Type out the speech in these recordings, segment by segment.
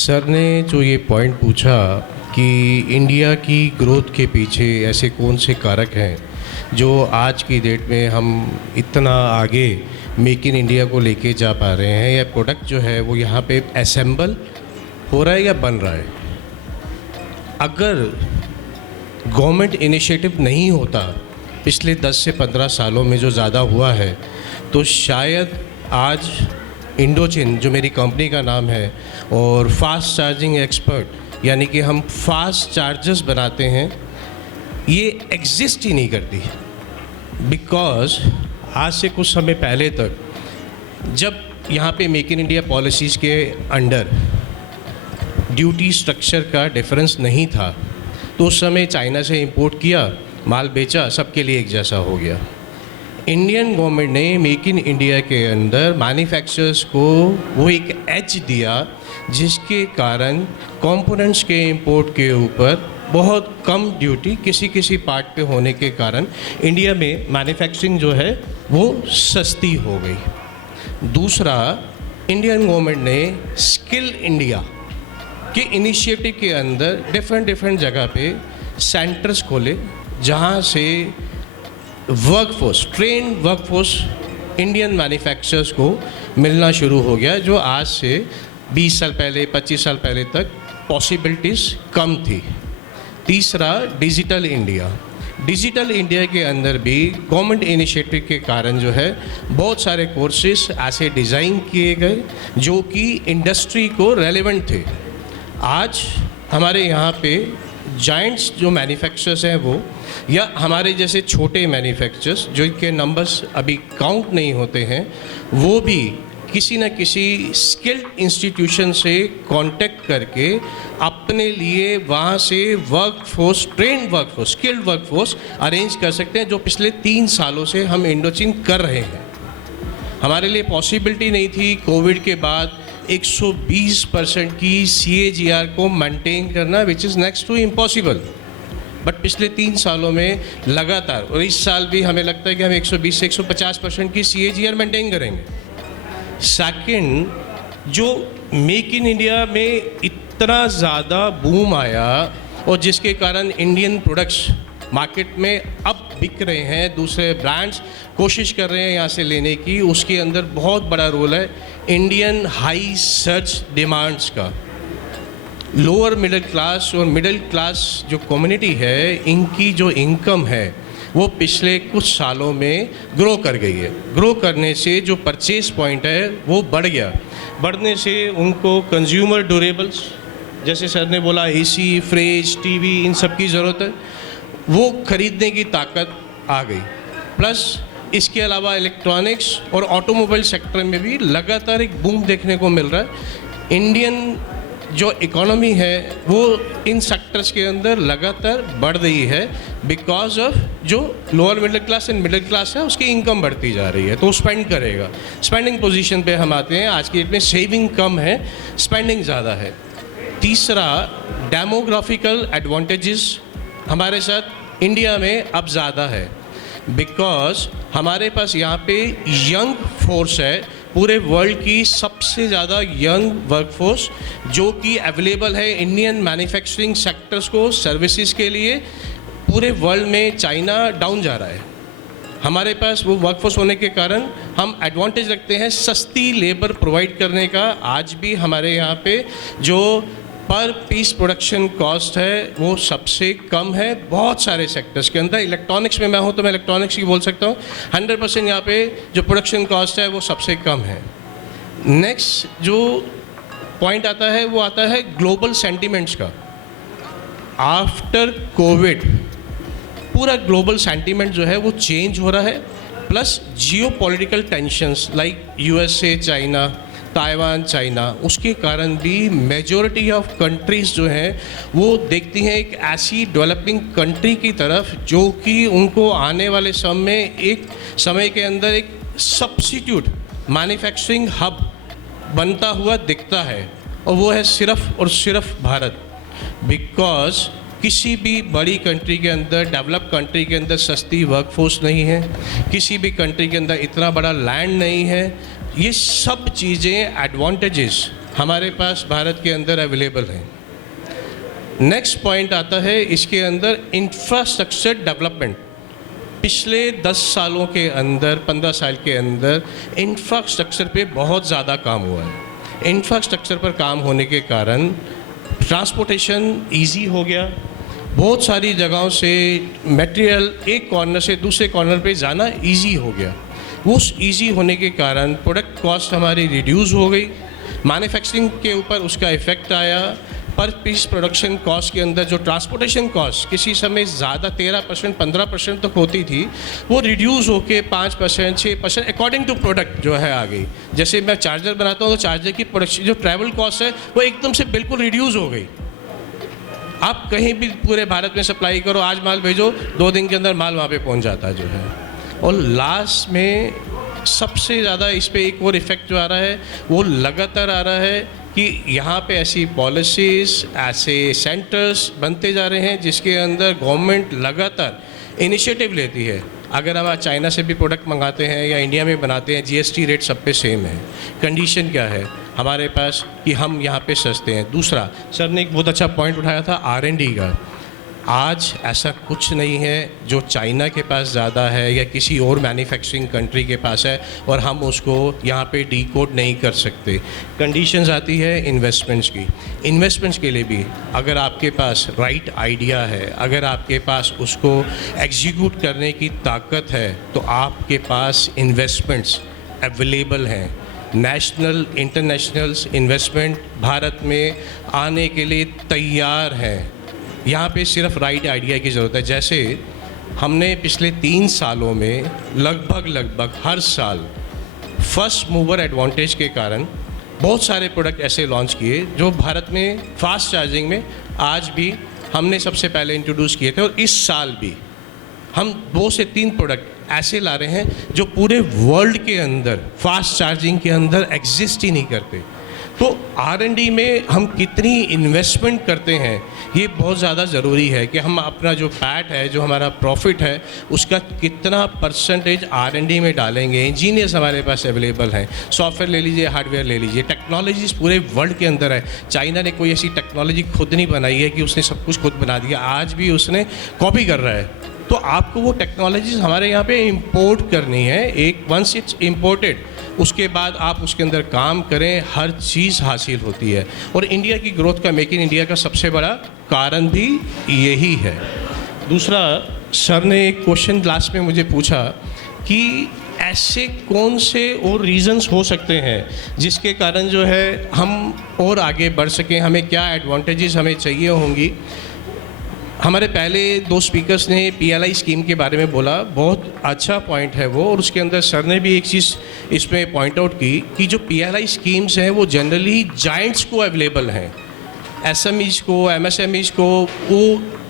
Sir ने जो ये पॉइंट पूछा कि इंडिया की ग्रोथ के पीछे ऐसे कौन से कारक हैं जो आज की डेट में हम इतना आगे मेक इन इंडिया को लेके जा पा रहे हैं, या प्रोडक्ट जो है वो यहाँ पे असेंबल हो रहा है या बन रहा है। अगर गवर्नमेंट इनिशिएटिव नहीं होता पिछले 10 से 15 सालों में जो ज़्यादा हुआ है, तो शायद आज इंडोचिन जो मेरी कंपनी का नाम है और फास्ट चार्जिंग एक्सपर्ट यानी कि हम फास्ट चार्जर्स बनाते हैं, ये एग्जिस्ट ही नहीं करती। बिकॉज आज से कुछ समय पहले तक जब यहाँ पे मेक इन इंडिया पॉलिसीज़ के अंडर ड्यूटी स्ट्रक्चर का डिफरेंस नहीं था, तो उस समय चाइना से इंपोर्ट किया, माल बेचा, सबके लिए एक जैसा हो गया। इंडियन गवर्नमेंट ने मेक इन इंडिया के अंदर मैन्युफैक्चरर्स को वो एक एज दिया जिसके कारण कंपोनेंट्स के इंपोर्ट के ऊपर बहुत कम ड्यूटी किसी किसी पार्ट पे होने के कारण इंडिया में मैन्युफैक्चरिंग जो है वो सस्ती हो गई। दूसरा, इंडियन गवर्नमेंट ने स्किल इंडिया के इनिशिएटिव के अंदर डिफरेंट जगह पे सेंटर्स खोले जहाँ से workforce, train workforce Indian manufacturers को मिलना शुरू हो गया, जो आज से 20 साल पहले 25 साल पहले तक पॉसिबिलिटीज़ कम थी। तीसरा, डिजिटल इंडिया। डिजिटल इंडिया के अंदर भी गवर्नमेंट इनिशिएटिव के कारण जो है बहुत सारे कोर्सेज ऐसे डिज़ाइन किए गए जो कि इंडस्ट्री को रेलेवेंट थे। आज हमारे यहाँ पे जायंट्स जो मैन्युफैक्चरर्स हैं वो, या हमारे जैसे छोटे मैन्युफैक्चरर्स जो इनके नंबर्स अभी काउंट नहीं होते हैं, वो भी किसी न किसी स्किल्ड इंस्टीट्यूशन से कांटेक्ट करके अपने लिए वहाँ से workforce, train workforce, skilled workforce arrange कर सकते हैं, जो पिछले 3 सालों से हम इंडोचिन कर रहे हैं। हमारे लिए पॉसिबिलिटी नहीं थी कोविड के बाद 120% की CAGR को मेंटेन करना, which is next to impossible. But पिछले 3 सालों में लगातार, और इस साल भी हमें लगता है कि हम 120 से 150% की CAGR मेंटेन करेंगे। सेकंड, जो मेक इन इंडिया में इतना ज़्यादा बूम आया और जिसके कारण इंडियन प्रोडक्ट्स मार्केट में अब बिक रहे हैं, दूसरे ब्रांड्स कोशिश कर रहे हैं यहाँ से लेने की, उसके अंदर बहुत बड़ा रोल है इंडियन हाई सर्च डिमांड्स का। लोअर मिडिल क्लास और मिडिल क्लास जो कम्युनिटी है, इनकी जो इनकम है वो पिछले कुछ सालों में ग्रो कर गई है। ग्रो करने से जो परचेज पॉइंट है वो बढ़ गया। बढ़ने से उनको कंज्यूमर ड्यूरेबल्स, जैसे सर ने बोला AC, फ्रिज, TV, इन सब की ज़रूरत है, वो खरीदने की ताकत आ गई। प्लस इसके अलावा इलेक्ट्रॉनिक्स और ऑटोमोबाइल सेक्टर में भी लगातार एक बूम देखने को मिल रहा है। इंडियन जो इकोनॉमी है वो इन सेक्टर्स के अंदर लगातार बढ़ रही है, बिकॉज ऑफ जो lower middle class and middle class है उसकी इनकम बढ़ती जा रही है, तो स्पेंड करेगा। स्पेंडिंग पोजीशन पे हम आते हैं। आज की डेट में सेविंग कम है, स्पेंडिंग ज़्यादा है। तीसरा, डेमोग्राफिकल एडवांटेजेस हमारे साथ इंडिया में अब ज़्यादा है, बिकॉज हमारे पास यहाँ पे यंग फोर्स है। पूरे वर्ल्ड की सबसे ज़्यादा यंग वर्कफोर्स जो कि अवेलेबल है इंडियन मैन्युफैक्चरिंग सेक्टर्स को सर्विसेज के लिए। पूरे वर्ल्ड में चाइना डाउन जा रहा है, हमारे पास वो वर्कफोर्स होने के कारण हम एडवांटेज रखते हैं सस्ती लेबर प्रोवाइड करने का। आज भी हमारे यहाँ पे जो पर पीस प्रोडक्शन कॉस्ट है वो सबसे कम है बहुत सारे सेक्टर्स के अंदर। इलेक्ट्रॉनिक्स में मैं हूँ तो मैं इलेक्ट्रॉनिक्स की बोल सकता हूँ, 100% यहाँ पे जो प्रोडक्शन कॉस्ट है वो सबसे कम है। नेक्स्ट जो पॉइंट आता है वो आता है ग्लोबल सेंटिमेंट्स का। आफ्टर कोविड पूरा ग्लोबल सेंटिमेंट जो है वो चेंज हो रहा है, plus geopolitical tensions like USA, China, Taiwan, China, उसके कारण भी मेजॉरिटी ऑफ कंट्रीज़ जो हैं वो देखती हैं एक ऐसी डेवलपिंग कंट्री की तरफ जो कि उनको आने वाले समय के अंदर एक सब्स्टिट्यूट मैन्युफैक्चरिंग हब बनता हुआ दिखता है, और वो है सिर्फ और सिर्फ भारत। बिकॉज किसी भी बड़ी कंट्री के अंदर, डेवलप कंट्री के अंदर सस्ती वर्कफोर्स नहीं है, किसी भी कंट्री के अंदर इतना बड़ा लैंड नहीं है। ये सब चीज़ें एडवांटेजेस हमारे पास भारत के अंदर अवेलेबल हैं। नेक्स्ट पॉइंट आता है इसके अंदर इंफ्रास्ट्रक्चर डेवलपमेंट। पिछले 10 सालों के अंदर, 15 साल के अंदर इंफ्रास्ट्रक्चर पे बहुत ज़्यादा काम हुआ है। इंफ्रास्ट्रक्चर पर काम होने के कारण ट्रांसपोर्टेशन इजी हो गया। बहुत सारी जगहों से मटेरियल एक कॉर्नर से दूसरे कॉर्नर पे जाना इजी हो गया। उस इजी होने के कारण प्रोडक्ट कॉस्ट हमारी रिड्यूस हो गई। मैन्युफैक्चरिंग के ऊपर उसका इफ़ेक्ट आया। पर पीस प्रोडक्शन कॉस्ट के अंदर जो ट्रांसपोर्टेशन कॉस्ट किसी समय ज़्यादा 13% 15% तक होती थी, वो रिड्यूस होके 5% 6% अकॉर्डिंग टू प्रोडक्ट जो है आ गई। जैसे मैं चार्जर बनाता हूँ तो चार्जर की प्रोडक्शन जो ट्रैवल कॉस्ट है वो एकदम से बिल्कुल रिड्यूस हो गई। आप कहीं भी पूरे भारत में सप्लाई करो, आज माल भेजो, 2 दिन के अंदर माल वहाँ पे पहुँच जाता है जो है। और लास्ट में सबसे ज़्यादा इस पर एक और इफ़ेक्ट जो आ रहा है वो लगातार आ रहा है कि यहाँ पे ऐसी पॉलिसीज़, ऐसे सेंटर्स बनते जा रहे हैं जिसके अंदर गवर्नमेंट लगातार इनिशिएटिव लेती है। अगर हम आज चाइना से भी प्रोडक्ट मंगाते हैं या इंडिया में बनाते हैं, जीएसटी रेट सब पे सेम है। कंडीशन क्या है हमारे पास कि हम यहाँ पे सस्ते हैं। दूसरा, सर ने एक बहुत अच्छा पॉइंट उठाया था R&D का। आज ऐसा कुछ नहीं है जो चाइना के पास ज़्यादा है या किसी और मैन्युफैक्चरिंग कंट्री के पास है और हम उसको यहाँ पे डिकोड नहीं कर सकते। कंडीशंस आती है इन्वेस्टमेंट्स की। इन्वेस्टमेंट्स के लिए भी अगर आपके पास राइट आइडिया है, अगर आपके पास उसको एग्जीक्यूट करने की ताकत है, तो आपके पास इन्वेस्टमेंट्स अवेलेबल हैं। नेशनल इंटरनेशनल इन्वेस्टमेंट भारत में आने के लिए तैयार हैं। यहाँ पे सिर्फ राइट आइडिया की ज़रूरत है। जैसे हमने पिछले 3 सालों में लगभग हर साल फर्स्ट मूवर एडवांटेज के कारण बहुत सारे प्रोडक्ट ऐसे लॉन्च किए जो भारत में फास्ट चार्जिंग में आज भी हमने सबसे पहले इंट्रोड्यूस किए थे। और इस साल भी हम 2 से 3 प्रोडक्ट ऐसे ला रहे हैं जो पूरे वर्ल्ड के अंदर फास्ट चार्जिंग के अंदर एग्जिस्ट ही नहीं करते। तो R&D में हम कितनी इन्वेस्टमेंट करते हैं ये बहुत ज़्यादा ज़रूरी है कि हम अपना जो पैट है, जो हमारा प्रॉफिट है, उसका कितना परसेंटेज R&D में डालेंगे। इंजीनियर्स हमारे पास अवेलेबल हैं। सॉफ्टवेयर ले लीजिए, हार्डवेयर ले लीजिए, टेक्नोलॉजीज़ पूरे वर्ल्ड के अंदर है। चाइना ने कोई ऐसी टेक्नोलॉजी खुद नहीं बनाई है कि उसने सब कुछ खुद बना दिया, आज भी उसने कॉपी कर रहा है। तो आपको वो टेक्नोलॉजीज़ हमारे यहाँ पे इंपोर्ट करनी है। एक वंस इट्स इम्पोर्टेड, उसके बाद आप उसके अंदर काम करें, हर चीज़ हासिल होती है। और इंडिया की ग्रोथ का, मेक इन इंडिया का सबसे बड़ा कारण भी यही है। दूसरा, सर ने एक क्वेश्चन लास्ट में मुझे पूछा कि ऐसे कौन से और रीज़न्स हो सकते हैं जिसके कारण जो है हम और आगे बढ़ सकें, हमें क्या एडवांटेजेस हमें चाहिए होंगी। हमारे पहले 2 स्पीकर्स ने PLI स्कीम के बारे में बोला, बहुत अच्छा पॉइंट है वो। और उसके अंदर सर ने भी एक चीज़ इसमें पॉइंट आउट की कि जो PLI स्कीम्स हैं वो जनरली जायंट्स को अवेलेबल हैं। SMEs को, MSMEs को वो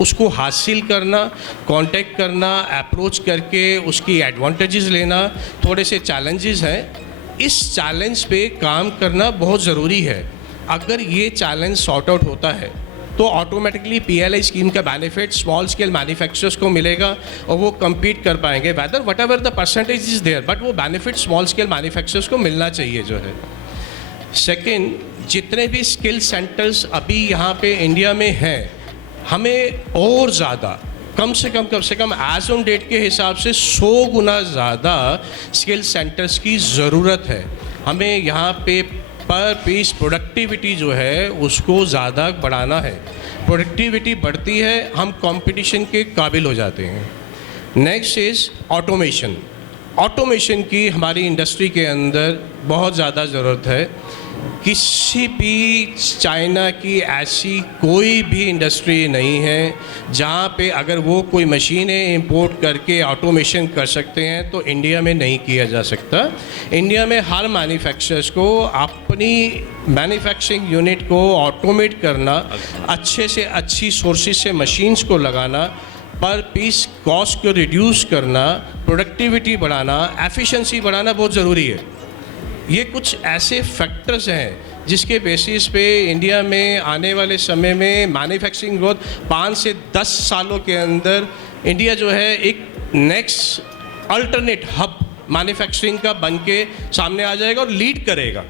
उसको हासिल करना, कांटेक्ट करना, अप्रोच करके उसकी एडवांटेजेस लेना, थोड़े से चैलेंजेस हैं। इस चैलेंज पे काम करना बहुत ज़रूरी है। अगर ये चैलेंज सॉर्ट आउट होता है तो ऑटोमेटिकली PLI स्कीम का बेनिफिट स्मॉल स्केल मैन्युफैक्चरर्स को मिलेगा और वो कम्पीट कर पाएंगे। Whether whatever the percentage is there, but वो बेनिफिट स्मॉल स्केल मैन्युफैक्चरर्स को मिलना चाहिए जो है। सेकेंड, जितने भी स्किल सेंटर्स अभी यहाँ पे इंडिया में हैं, हमें और ज़्यादा कम से कम एज ऑन डेट के हिसाब से 100 गुना ज़्यादा स्किल सेंटर्स की ज़रूरत है। हमें यहाँ पे पर पीस प्रोडक्टिविटी जो है उसको ज़्यादा बढ़ाना है। प्रोडक्टिविटी बढ़ती है, हम कंपटीशन के काबिल हो जाते हैं। Next is automation. ऑटोमेशन की हमारी इंडस्ट्री के अंदर बहुत ज़्यादा ज़रूरत है। किसी भी चाइना की ऐसी कोई भी इंडस्ट्री नहीं है जहाँ पे अगर वो कोई मशीनें इंपोर्ट करके ऑटोमेशन कर सकते हैं तो इंडिया में नहीं किया जा सकता। इंडिया में हर मैन्युफैक्चरर्स को अपनी मैन्युफैक्चरिंग यूनिट को ऑटोमेट करना, अच्छे से अच्छी सोर्सेज से मशीन्स को लगाना, पर पीस कॉस्ट को रिड्यूस करना, प्रोडक्टिविटी बढ़ाना, एफिशिएंसी बढ़ाना बहुत ज़रूरी है। ये कुछ ऐसे फैक्टर्स हैं जिसके बेसिस पे इंडिया में आने वाले समय में मैन्युफैक्चरिंग ग्रोथ 5 से 10 सालों के अंदर इंडिया जो है एक नेक्स्ट अल्टरनेट हब मैन्युफैक्चरिंग का बन के सामने आ जाएगा और लीड करेगा।